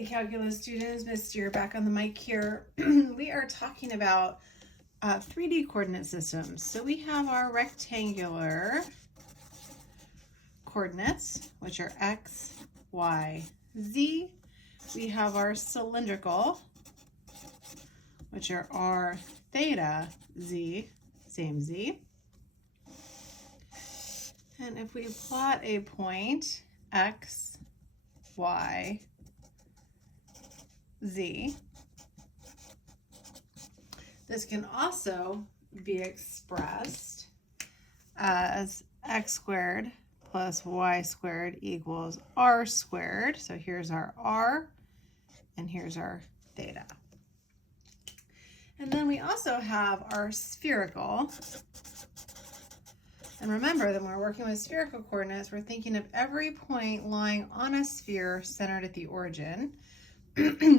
Hey calculus students, Miss Deer back on the mic here. We are talking about 3D coordinate systems. So we have our rectangular coordinates, which are x, y, z. We have our cylindrical, which are r, theta, z, same z. And if we plot a point, x, y, z, this can also be expressed as x squared plus y squared equals r squared. So here's our r and here's our theta. And then we also have our spherical. And remember that when we're working with spherical coordinates, we're thinking of every point lying on a sphere centered at the origin.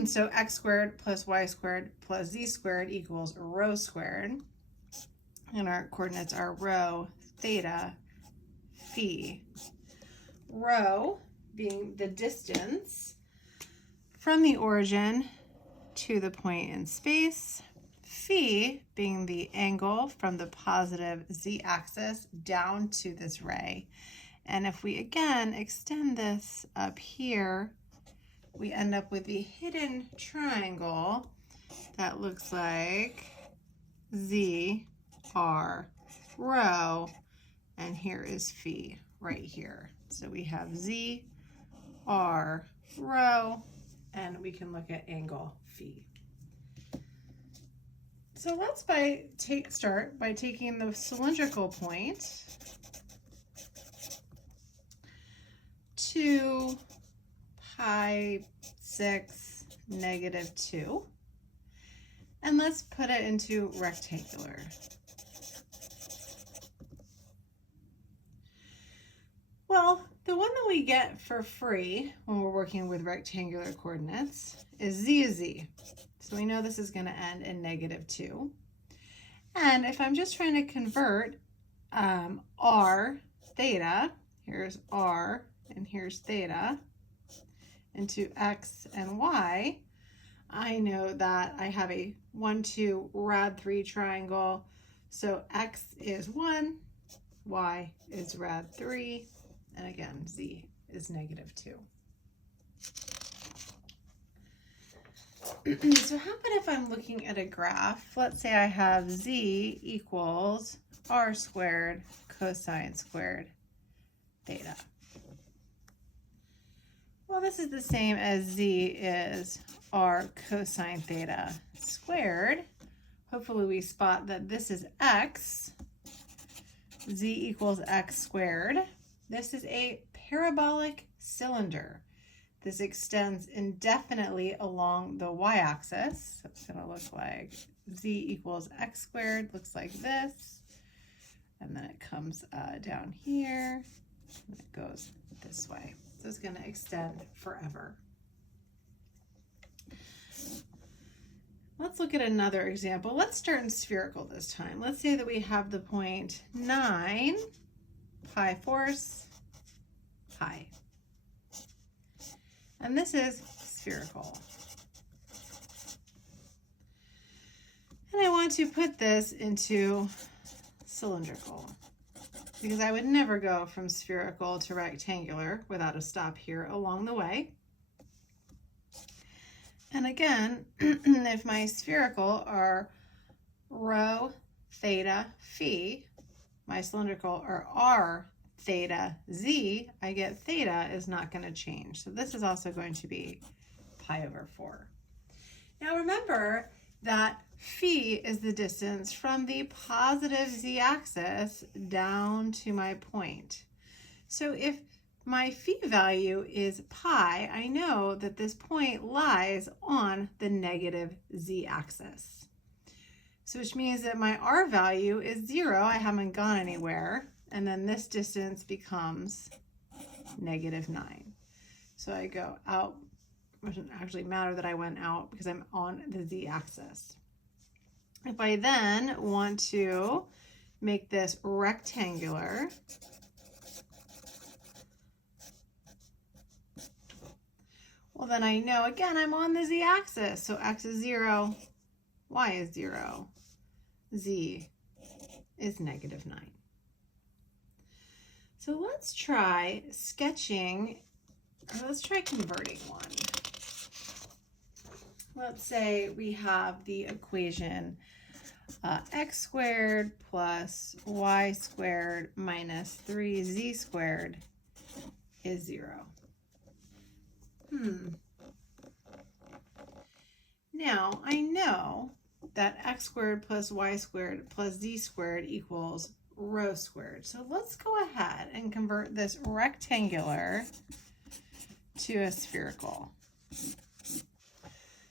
So x squared plus y squared plus z squared equals rho squared. And our coordinates are rho, theta, phi. Rho being the distance from the origin to the point in space. Phi being the angle from the positive z-axis down to this ray. And if we again extend this up here, we end up with the hidden triangle that looks like Z, R, rho, and here is phi right here. So we have Z, R, rho, and we can look at angle phi. So let's start by taking the cylindrical point, 2 pi 6 negative 2, and let's put it into rectangular. Well, the one that we get for free when we're working with rectangular coordinates is z is z. So we know this is going to end in negative 2. And if I'm just trying to convert r, theta, here's r and here's theta, into x and y, I know that I have a 1, 2 rad 3 triangle. So x is 1, y is rad 3, and again, z is negative 2. So how about if I'm looking at a graph? Let's say I have z equals r squared cosine squared theta. Well, this is the same as z is r cosine theta squared. Hopefully we spot that this is x. Z equals x squared. This is a parabolic cylinder. This extends indefinitely along the y-axis. So it's going to look like z equals x squared, looks like this. And then it comes down here, and it goes this way. So it's going to extend forever. Let's look at another example. Let's start in spherical this time. Let's say that we have the point 9 pi fourths pi. And this is spherical. And I want to put this into cylindrical, because I would never go from spherical to rectangular without a stop here along the way. And again, if my spherical are rho, theta, phi, my cylindrical are r, theta, z, I get theta is not going to change. So this is also going to be pi over 4. Now remember that phi is the distance from the positive z-axis down to my point. So if my phi value is pi, I know that this point lies on the negative z-axis. So which means that my r value is 0. I haven't gone anywhere. And then this distance becomes negative 9. So I go out. It doesn't actually matter that I went out because I'm on the z-axis. If I then want to make this rectangular, well then I know, again, I'm on the z-axis. So x is 0, y is 0, z is -9. So let's try sketching, or let's try converting one. Let's say we have the equation x squared plus y squared minus 3z squared is 0. Now I know that x squared plus y squared plus z squared equals rho squared. So let's go ahead and convert this rectangular to a spherical.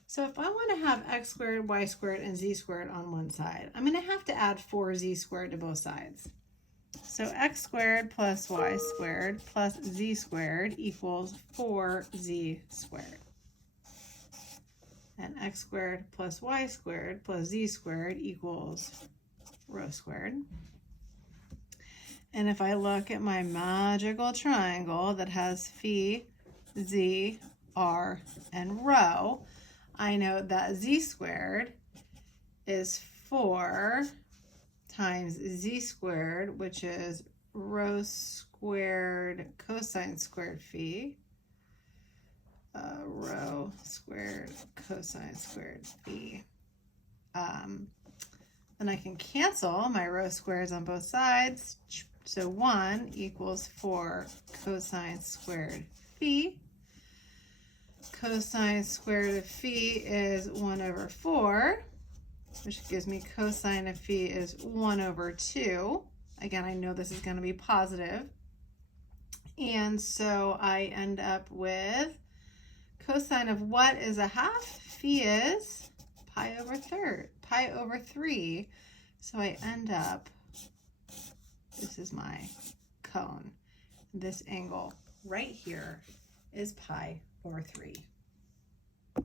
So if I want to have x squared, y squared, and z squared on one side, I'm going to have to add 4z squared to both sides. So x squared plus y squared plus z squared equals 4z squared. And x squared plus y squared plus z squared equals rho squared. And if I look at my magical triangle that has phi, z, r, and rho, I know that z squared is 4 times z squared, which is rho squared cosine squared phi, rho squared cosine squared phi. Then I can cancel my rho squares on both sides. So 1 equals 4 cosine squared phi. Cosine squared of phi is 1 over 4, which gives me cosine of phi is 1 over 2. Again, I know this is going to be positive. And so I end up with cosine of what is a half? Phi is pi over 3. So I end up, this is my cone. This angle right here is pi over 3.